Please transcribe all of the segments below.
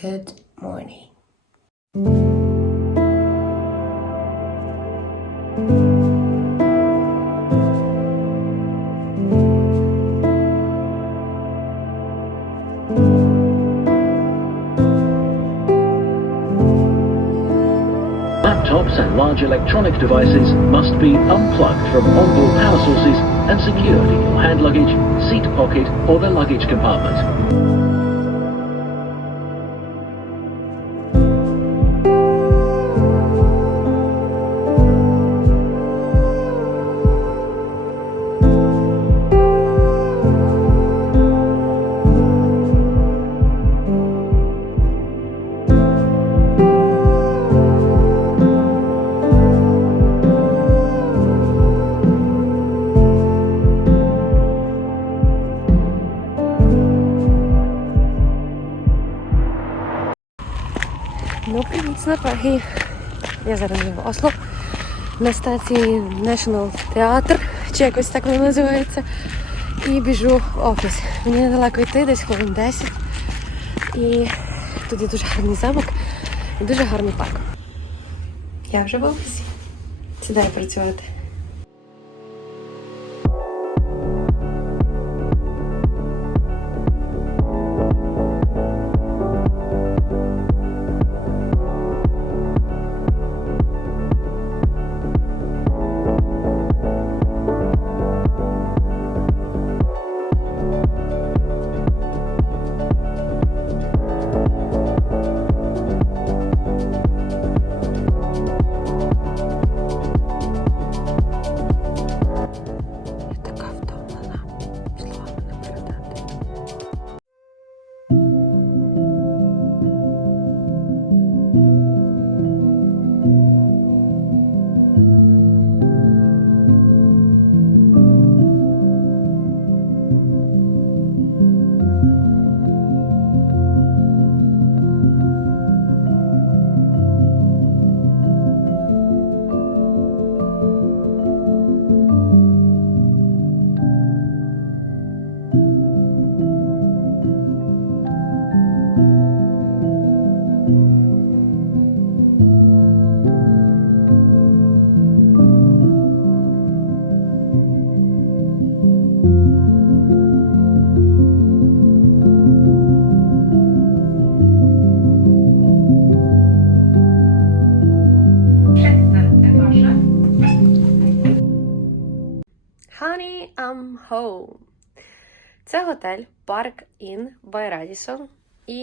Good morning. Laptops and large electronic devices must be unplugged from onboard power sources and secured in your hand luggage, seat pocket or the luggage compartment. Привіт. Я зараз в Осло на стації National Theatre, чи якось так воно називається. І біжу в офіс. Мені недалеко йти, десь хвилин 10. І тут є дуже гарний замок і дуже гарний парк. Я вже в офісі. Сідаю працювати. Radisson. І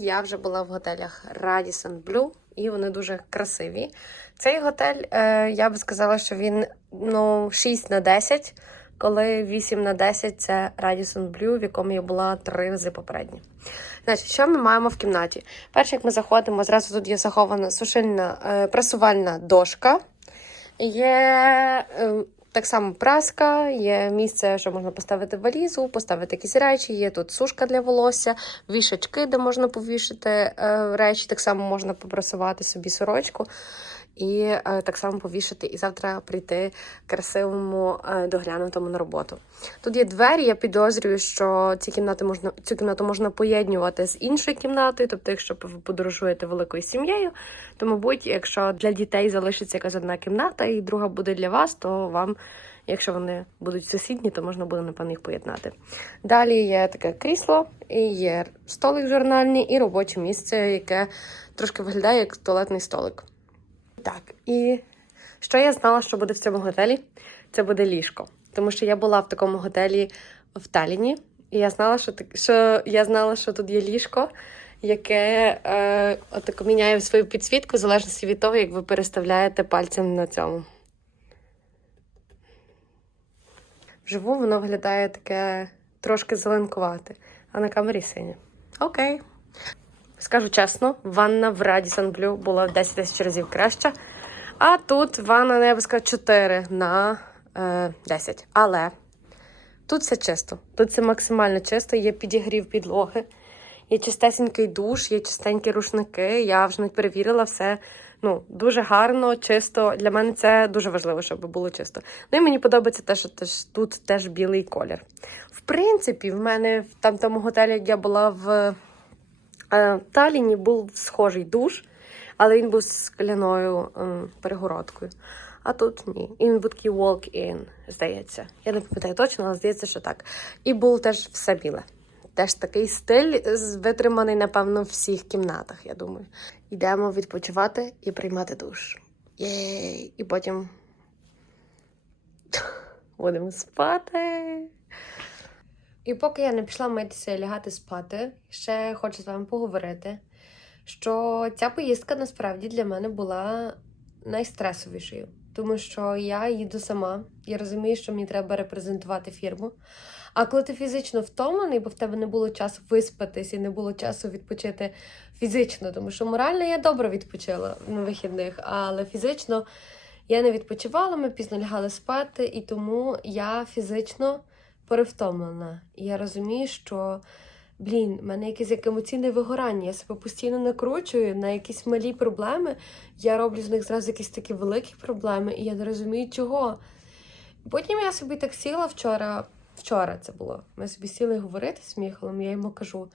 я вже була в готелях Radisson Blue, і вони дуже красиві. Цей готель, е, я би сказала, що він ну, 6 на 10, коли 8 на 10 це Radisson Blue, в якому я була три рази попередні. Значить, що ми маємо в кімнаті? Перше, як ми заходимо, зразу тут є захована сушильна е, пресувальна дошка. Є е, так само праска, є місце, що можна поставити валізу, поставити якісь речі, є тут сушка для волосся, вішачки, де можна повішати е, речі, так само можна попрасувати собі сорочку. І е, так само повішати, і завтра прийти красивому е, доглянутому на роботу. Тут є двері. Я підозрюю, що ці кімнати можна цю кімнату можна поєднувати з іншою кімнатою. Тобто, якщо ви подорожуєте великою сім'єю, то мабуть, якщо для дітей залишиться якась одна кімната, і друга буде для вас, то вам, якщо вони будуть сусідні, то можна буде напевно їх поєднати. Далі є таке крісло, і є столик журнальний, і робоче місце, яке трошки виглядає як туалетний столик. Так, і що я знала, що буде в цьому готелі? Це буде ліжко. Тому що я була в такому готелі в Таліні, і я знала, що що я знала, що тут є ліжко, яке е, отако міняє свою підсвітку в залежності від того, як ви переставляєте пальцем на цьому. Вживу воно виглядає таке трошки зеленкувате, а на камері синє. Окей. Скажу чесно, ванна в Radisson Blue була в 10 тисяч разів краща. А тут ванна, я би сказала, 4 на е, 10. Але тут все чисто. Тут все максимально чисто, є підігрів підлоги, є чистесенький душ, є чистенькі рушники. Я вже навіть перевірила все. Ну, дуже гарно, чисто. Для мене це дуже важливо, щоб було чисто. Ну і мені подобається те, що тут теж білий колір. В принципі, в мене в там тому готелі, як я була в В Таліні був схожий душ, але він був з скляною ем, перегородкою. А тут ні. І він був такий walk-in, здається. Я не пам'ятаю точно, але здається, що так. І був теж все біле. Теж такий стиль витриманий, напевно, в всіх кімнатах, я думаю. Йдемо відпочивати і приймати душ. Єй! І потім будемо спати. І поки я не пішла митися і лягати спати, ще хочу з вами поговорити, що ця поїздка насправді для мене була найстресовішою, тому що я їду сама, я розумію, що мені треба репрезентувати фірму. А коли ти фізично втомлений, бо в тебе не було часу виспатись і не було часу відпочити фізично, тому що морально я добре відпочила на вихідних, але фізично я не відпочивала, ми пізно лягали спати, і тому я фізично перевтомлена. І я розумію, що блін, в мене якесь як емоційне вигорання. Я себе постійно накручую на якісь малі проблеми. Я роблю з них зразу якісь такі великі проблеми, і я не розумію, чого. Потім я собі так сіла вчора. Вчора це було. Ми собі сіли говорити з Міхалом, я йому кажу,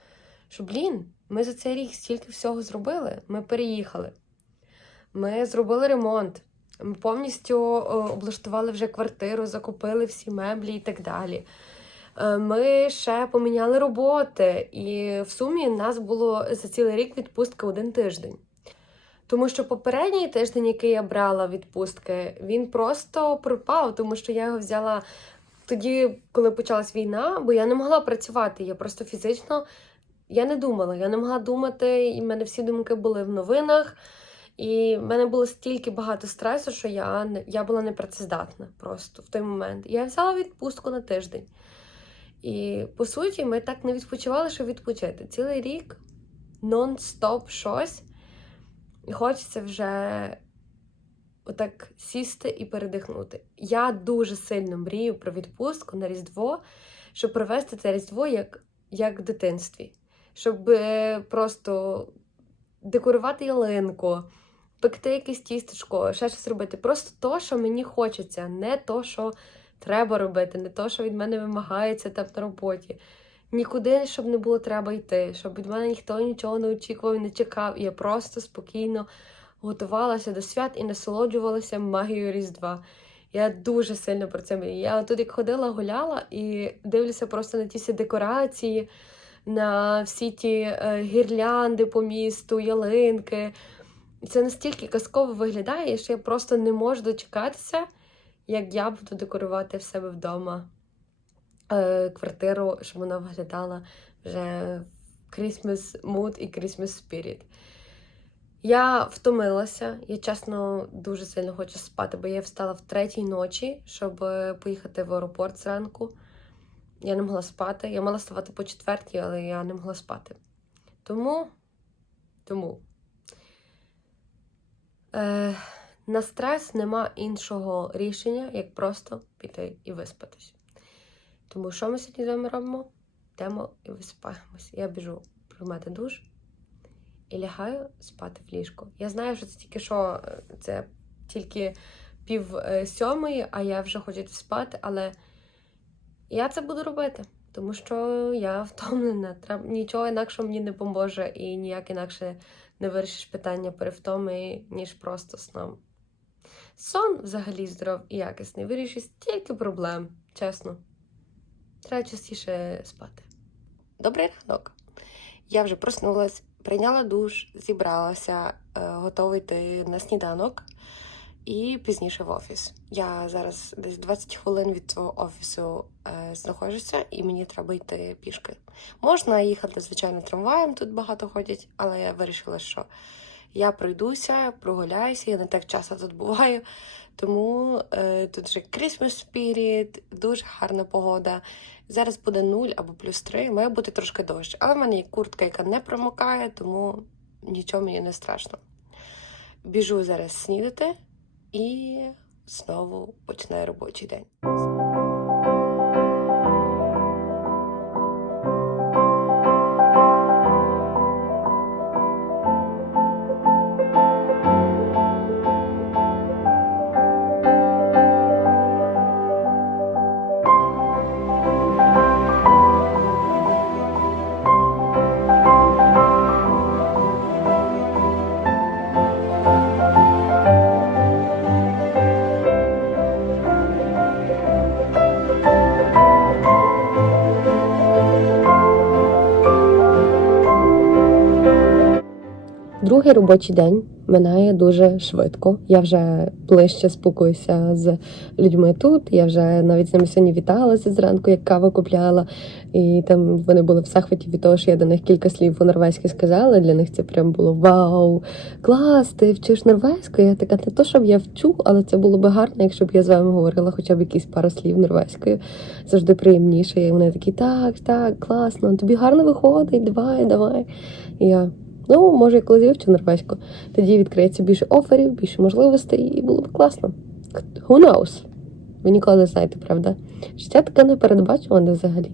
що блін, ми за цей рік стільки всього зробили. Ми переїхали, ми зробили ремонт, ми повністю облаштували вже квартиру, закупили всі меблі і так далі. Е, Ми ще поміняли роботи, і в сумі нас було за цілий рік відпустка один тиждень. Тому що попередній тиждень, який я брала відпустки, він просто пропав, тому що я його взяла тоді, коли почалась війна, бо я не могла працювати. Я просто фізично я не думала. Я не могла думати, і в мене всі думки були в новинах. І в мене було стільки багато стресу, що я, я була непрацездатна просто в той момент. Я взяла відпустку на тиждень. І по суті, ми так не відпочивали, що відпочити. Цілий рік нон-стоп щось. І хочеться вже отак сісти і передихнути. Я дуже сильно мрію про відпустку на Різдво, щоб провести це Різдво як, як в дитинстві. Щоб е, просто декорувати ялинку, пекти якесь тістечко, ще щось робити. Просто то, що мені хочеться, не то, що треба робити, не то, що від мене вимагається там на роботі. Нікуди, щоб не було треба йти, щоб від мене ніхто нічого не очікував і не чекав. Я просто спокійно готувалася до свят і насолоджувалася магією Різдва. Я дуже сильно про це мрію. Я тут як ходила, гуляла і дивлюся просто на ті всі декорації, на всі ті е, гірлянди по місту, ялинки. Це настільки казково виглядає, що я просто не можу дочекатися, як я буду декорувати в себе вдома е, квартиру, щоб вона виглядала вже Christmas mood і Christmas spirit. Я втомилася, я чесно дуже сильно хочу спати, бо я встала в третій ночі, щоб е, поїхати в аеропорт зранку. Я не могла спати. Я мала ставати по четвертій, але я не могла спати. Тому, тому е, на стрес нема іншого рішення, як просто піти і виспатись. Тому що ми сьогодні з вами робимо? Йдемо і виспаємось. Я біжу приймати душ і лягаю спати в ліжко. Я знаю, що це тільки що е, це тільки пів е, сьомої, а я вже хочу спати, але я це буду робити, тому що я втомлена. Треба нічого інакше мені не поможе, і ніяк інакше не вирішиш питання перевтоми, ніж просто сном. Сон взагалі здоров і якісний. Вирішить стільки проблем, чесно. Треба частіше спати. Добрий ранок. Я вже проснулась, прийняла душ, зібралася, готувати готова йти на сніданок і пізніше в офіс. Я зараз десь 20 хвилин від цього офісу е, знаходжуся, і мені треба йти пішки. Можна їхати, звичайно, трамваєм, тут багато ходять, але я вирішила, що я пройдуся, прогуляюся, я не так часто тут буваю. Тому е, тут вже Christmas Spirit, дуже гарна погода. Зараз буде 0 або плюс 3, має бути трошки дощ. Але в мене є куртка, яка не промокає, тому нічого мені не страшно. Біжу зараз снідати і знову почне робочий день. Другий робочий день минає дуже швидко. Я вже ближче спілкуюся з людьми тут. Я вже навіть з ними сьогодні віталася зранку, як каву купляла. І там вони були в захваті від того, що я до них кілька слів по норвезьки сказала. Для них це прям було вау, клас, ти вчиш норвезьку. Я така, не то, щоб я вчу, але це було би гарно, якщо б я з вами говорила хоча б якісь пару слів норвезькою. Завжди приємніше. І вони такі, так, так, класно, тобі гарно виходить, давай, давай. І я. Ну, може, я колись вивчу норвезьку, тоді відкриється більше оферів, більше можливостей, і було б класно. Who knows? Ви ніколи не знаєте, правда? Життя таке непередбачуване взагалі.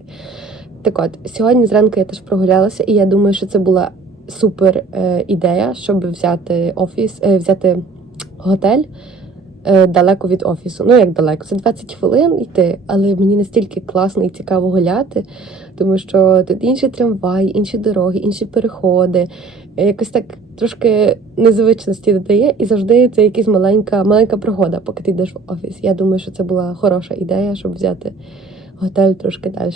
Так от, сьогодні зранку я теж прогулялася, і я думаю, що це була супер е, ідея, щоб взяти офіс, е, взяти готель далеко від офісу. Ну, як далеко, це 20 хвилин йти, але мені настільки класно і цікаво гуляти, тому що тут інші трамваї, інші дороги, інші переходи. Е, Якось так трошки незвичності додає, і завжди це якась маленька, маленька пригода, поки ти йдеш в офіс. Я думаю, що це була хороша ідея, щоб взяти готель трошки далі.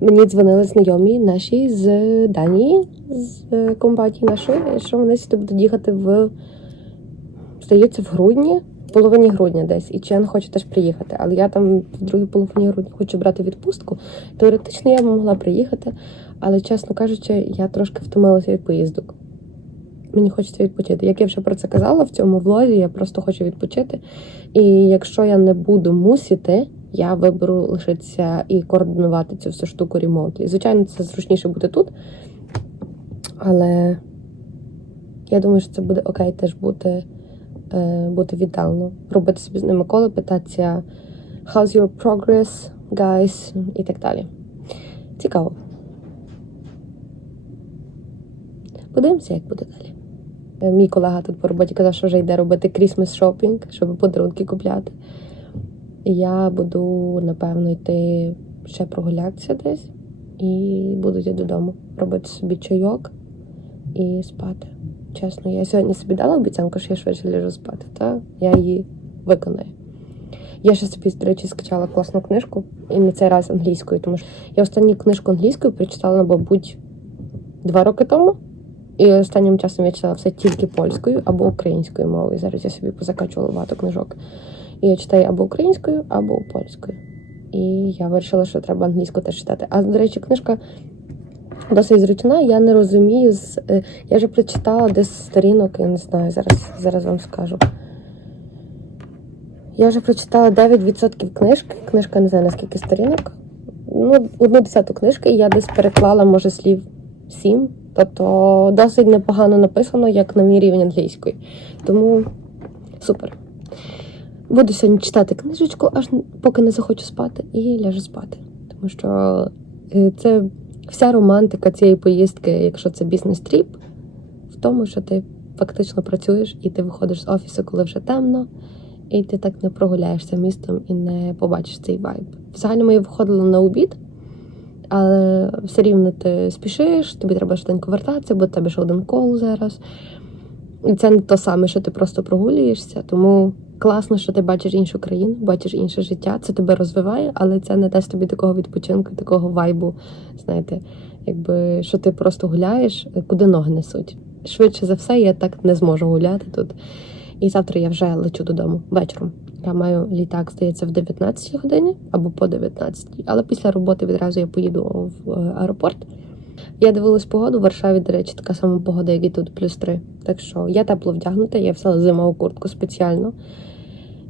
Мені дзвонили знайомі наші з Данії, з е, компанії нашої, що вони сюди будуть їхати в, здається, в грудні, половині грудня десь. І Чен хоче теж приїхати. Але я там в другій половині грудня хочу брати відпустку. Теоретично я б могла приїхати, але, чесно кажучи, я трошки втомилася від поїздок. Мені хочеться відпочити. Як я вже про це казала в цьому влозі, я просто хочу відпочити. І якщо я не буду мусити, я виберу лишитися і координувати цю всю штуку ремонту. І, звичайно, це зручніше бути тут. Але я думаю, що це буде окей теж бути, бути віддалено. Робити собі з ними коло, питатися how's your progress, guys, і так далі. Цікаво. Подивимося, як буде далі. Е, Мій колега тут по роботі казав, що вже йде робити Christmas shopping, щоб подарунки купляти. Я буду, напевно, йти ще прогулятися десь і буду йти додому, робити собі чайок і спати. Чесно, я сьогодні собі дала обіцянку, що я швидше ляжу спати, та я її виконаю. Я ще собі, до речі, скачала класну книжку, і не цей раз англійською, тому що я останню книжку англійською прочитала, мабуть, два роки тому. І останнім часом я читала все тільки польською або українською мовою. Зараз я собі позакачувала багато книжок. І я читаю або українською, або польською. І я вирішила, що треба англійську теж читати. А до речі, книжка досить зручна. Я не розумію. е, Я вже прочитала десь сторінок, я не знаю, зараз, зараз вам скажу. Я вже прочитала 9% книжки. Книжка не знаю наскільки сторінок. Ну, одну десяту книжки, я десь переклала, може, слів 7. Тобто досить непогано написано, як на мій рівень англійської. Тому супер. Буду сьогодні читати книжечку, аж поки не захочу спати, і ляжу спати. Тому що е, це вся романтика цієї поїздки, якщо це бізнес-тріп, в тому, що ти фактично працюєш і ти виходиш з офісу, коли вже темно, і ти так не прогуляєшся містом і не побачиш цей вайб. В загальному я виходила на обід, але все рівно ти спішиш, тобі треба швиденько вертатися, бо в тебе ж один кол зараз. І це не то саме, що ти просто прогулюєшся, тому класно, що ти бачиш іншу країну, бачиш інше життя. Це тебе розвиває, але це не дасть тобі такого відпочинку, такого вайбу, знаєте, якби що ти просто гуляєш, куди ноги несуть. Швидше за все, я так не зможу гуляти тут. І завтра я вже лечу додому вечором. Я маю літак, здається, в 19 годині або по 19. Але після роботи відразу я поїду в е, аеропорт. Я дивилась погоду в Варшаві, до речі, така сама погода, як і тут, плюс 3. Так що я тепло вдягнута, я взяла зимову куртку спеціально.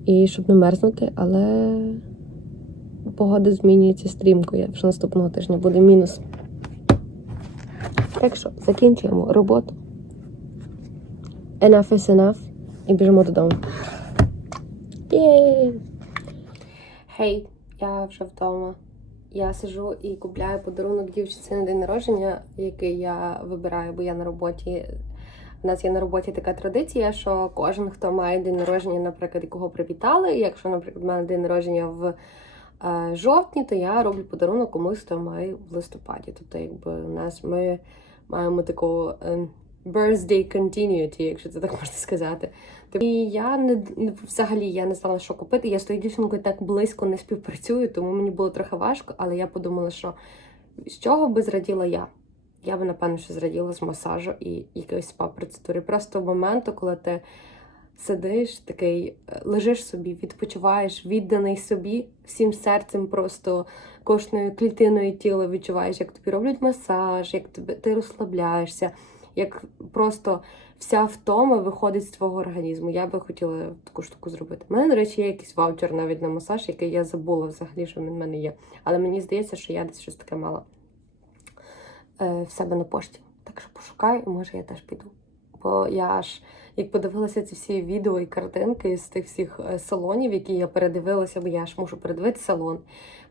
І щоб не мерзнути, але погода змінюється стрімко. Я вже наступного тижня буде мінус. Так що закінчуємо роботу. Enough is enough. І біжимо додому. Хей, я вже вдома. Я сижу і купляю подарунок дівчинці на день народження, який я вибираю, бо я на роботі. У нас є на роботі така традиція, що кожен, хто має день народження, наприклад, якого привітали. Якщо, наприклад, в мене день народження в е, жовтні, то я роблю подарунок комусь, хто має в листопаді. Тобто, якби у нас ми маємо таку е, birthday continuity, якщо це так можна сказати. Тобто, І я не взагалі я не знала, що купити. Я з тою дівчинкою так близько не співпрацюю, тому мені було трохи важко, але я подумала, що з чого би зраділа я? Я би, напевно, що зраділа з масажу і якоїсь спа-процедури. Просто моменту, коли ти сидиш, такий, е, лежиш собі, відпочиваєш, відданий собі, всім серцем, просто кожною клітиною тіла відчуваєш, як тобі роблять масаж, як тобі, ти розслабляєшся, як просто вся втома виходить з твого організму. Я би хотіла таку штуку зробити. У мене, до речі, є якийсь ваучер навіть на масаж, який я забула взагалі, що він в мене є. Але мені здається, що я десь щось таке мала в себе на пошті. Так що пошукаю, може я теж піду. Бо я ж як подивилася ці всі відео і картинки з тих всіх е, салонів, які я передивилася, бо я ж мушу передивитися салон,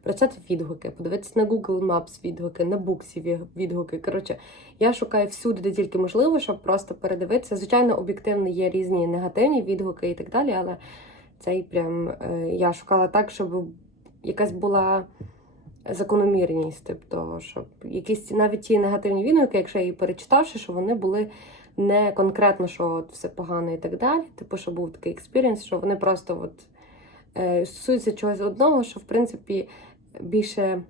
прочитати відгуки, подивитися на Google Maps відгуки, на буксі відгуки. Коротше, я шукаю всюди, де тільки можливо, щоб просто передивитися. Звичайно, об'єктивно є різні негативні відгуки і так далі, але цей прям е, я шукала так, щоб якась була закономірність, тобто, щоб якісь навіть ті негативні відгуки, якщо я її перечитавши, що вони були не конкретно, що от все погано і так далі. Типу, що був такий експірієнс, що вони просто от, е, стосуються чогось одного, що в принципі більше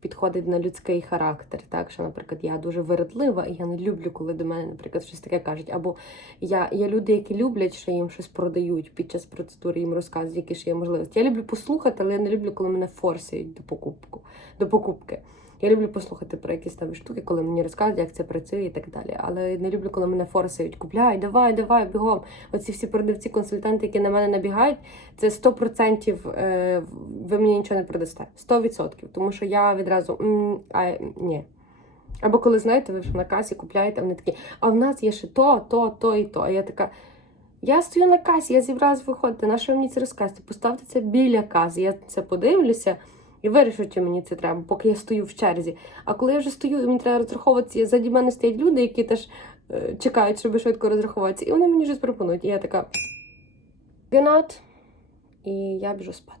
підходить на людський характер. Так, що, наприклад, я дуже вередлива, і я не люблю, коли до мене, наприклад, щось таке кажуть. Або я, є люди, які люблять, що їм щось продають під час процедури, їм розказують, які ж є можливості. Я люблю послухати, але я не люблю, коли мене форсують до покупку, до покупки. Я люблю послухати про якісь там штуки, коли мені розказують, як це працює і так далі. Але не люблю, коли мене форсують, купляй, давай, давай, бігом. Оці всі продавці, консультанти, які на мене набігають, це 100% е, ви мені нічого не продасте. 100%. Тому що я відразу «М, а, ні. Або коли знаєте, ви вже на касі купляєте, вони такі, а в нас є ще то, то, то і то. А я така. Я стою на касі, я зібралась виходити. На що мені це розказати? Поставте це біля каси. Я це подивлюся і вирішу, чи мені це треба, поки я стою в черзі. А коли я вже стою, і мені треба розраховуватися, заді мене стоять люди, які теж е, чекають, щоб швидко розрахуватися. І вони мені щось пропонують. І я така генат, і я біжу спати.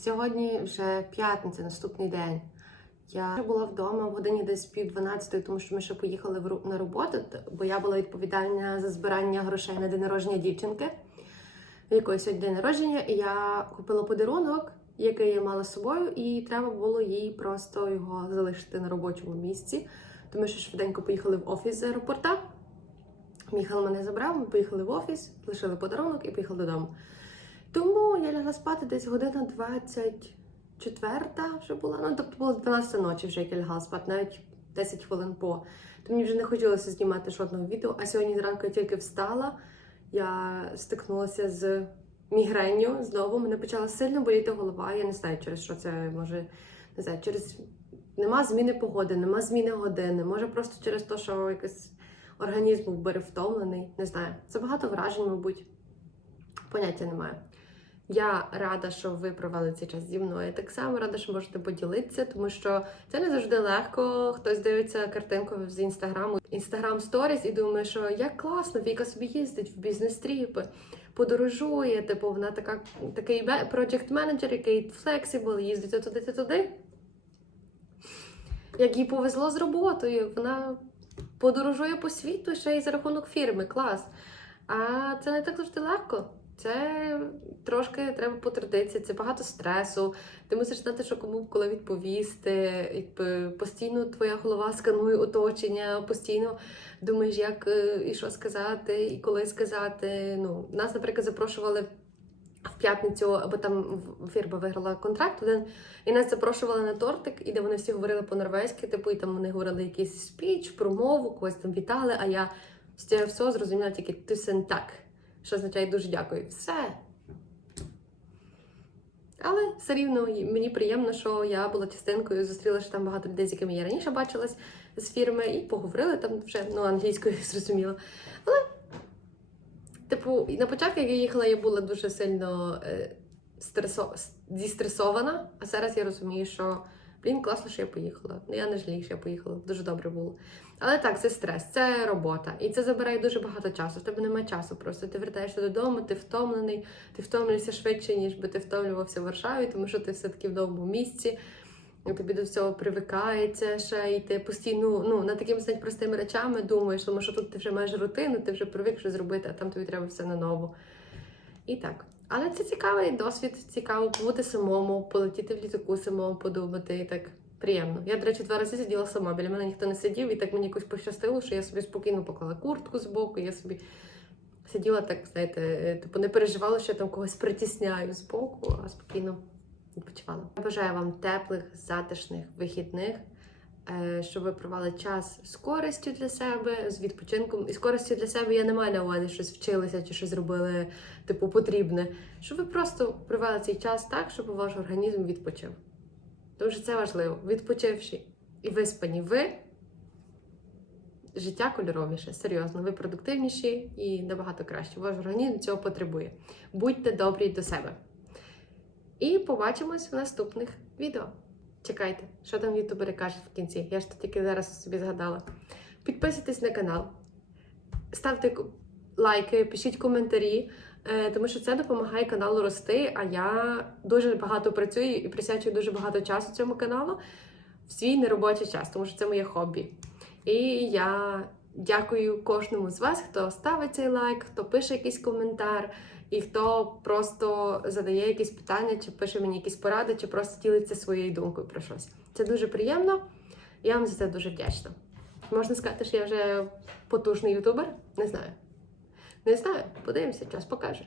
Сьогодні вже п'ятниця, наступний день. Я вже була вдома в годині десь пів дванадцятої, тому що ми ще поїхали на роботу, бо я була відповідальна за збирання грошей на день народження дівчинки, в якої сьогодні день народження, і я купила подарунок, який я мала з собою, і треба було їй просто його залишити на робочому місці. Тому що швиденько поїхали в офіс з аеропорта. Міхал мене забрав, ми поїхали в офіс, лишили подарунок і поїхали додому. Тому я лягла спати десь година 20 четверта вже була. Ну, тобто було 12 ночі вже як я лягала спати, навіть 10 хвилин по. То мені вже не хотілося знімати жодного відео. А сьогодні зранку я тільки встала, я стикнулася з мігренню знову. Мене почала сильно боліти голова. Я не знаю, через що це може не знаю, через нема зміни погоди, нема зміни години. Може просто через те, що якось організм був перевтомлений. Не знаю. Це багато вражень, мабуть. Поняття немає. Я рада, що ви провели цей час зі мною. Так само рада, що можете поділитися, тому що це не завжди легко. Хтось дивиться картинку з інстаграму, інстаграм сторіс і думає, що як класно, Віка собі їздить в бізнес-тріпи, подорожує. Типу, вона така такий проджект менеджер, який флексибл, їздить туди та туди. Як їй повезло з роботою, вона подорожує по світу ще й за рахунок фірми. Клас. А це не так завжди легко. Це трошки треба потрудитися, це багато стресу. Ти мусиш знати, що кому коли відповісти. Якби постійно твоя голова сканує оточення, постійно думаєш, як е, і що сказати, і коли сказати. Ну, нас, наприклад, запрошували в п'ятницю, бо там фірма виграла контракт один, і нас запрошували на тортик, і де вони всі говорили по-норвезьки, типу, і там вони говорили якийсь спіч, промову, когось там вітали. А я з цього всього зрозуміла тільки тюсен так, що означає дуже дякую. Все. Але все рівно мені приємно, що я була частинкою, зустріла ще там багато людей, з якими я раніше бачилась з фірми, і поговорили там вже ну, англійською зрозуміло. Але, типу, на початку, як я їхала, я була дуже сильно е, стресо... зістресована, а зараз я розумію, що блін, класно, що я поїхала. Ну, я не жалію, що я поїхала, дуже добре було. Але так, це стрес, це робота. І це забирає дуже багато часу. В тебе немає часу. Просто ти вертаєшся додому, ти втомлений, ти втомлюєшся швидше, ніж би ти втомлювався в Варшаві, тому що ти все-таки в новому місці. Тобі до всього привикається ще, і ти постійно ну, над такими знаєш, простими речами думаєш, тому що тут ти вже маєш рутину, ти вже привик щось зробити, а там тобі треба все наново. І так. Але це цікавий досвід, цікаво побути самому, полетіти в літаку самому, подумати і так приємно. Я, до речі, два рази сиділа сама, біля мене ніхто не сидів, і так мені якось пощастило, що я собі спокійно поклала куртку з боку, я собі сиділа так, знаєте, е, типу не переживала, що я там когось притісняю з боку, а спокійно відпочивала. Я бажаю вам теплих, затишних вихідних. Е, Щоб ви провели час з користю для себе, з відпочинком. І з користю для себе я не маю на увазі щось вчилися чи щось зробили, типу, потрібне. Щоб ви просто провели цей час так, щоб ваш організм відпочив. Тому що це важливо. Відпочивши і виспані ви, життя кольоровіше, серйозно, ви продуктивніші і набагато краще. Ваш організм цього потребує. Будьте добрі до себе. І побачимось в наступних відео. Чекайте, що там ютубери кажуть в кінці. Я ж то тільки зараз собі згадала. Підписуйтесь на канал, ставте лайки, пишіть коментарі, е, тому що це допомагає каналу рости. А я дуже багато працюю і присвячую дуже багато часу цьому каналу в свій неробочий час, тому що це моє хобі. І я дякую кожному з вас, хто ставить цей лайк, хто пише якийсь коментар, і хто просто задає якісь питання, чи пише мені якісь поради, чи просто ділиться своєю думкою про щось. Це дуже приємно. Я вам за це дуже вдячна. Можна сказати, що я вже потужний ютубер? Не знаю. Не знаю, подивимося, час покаже.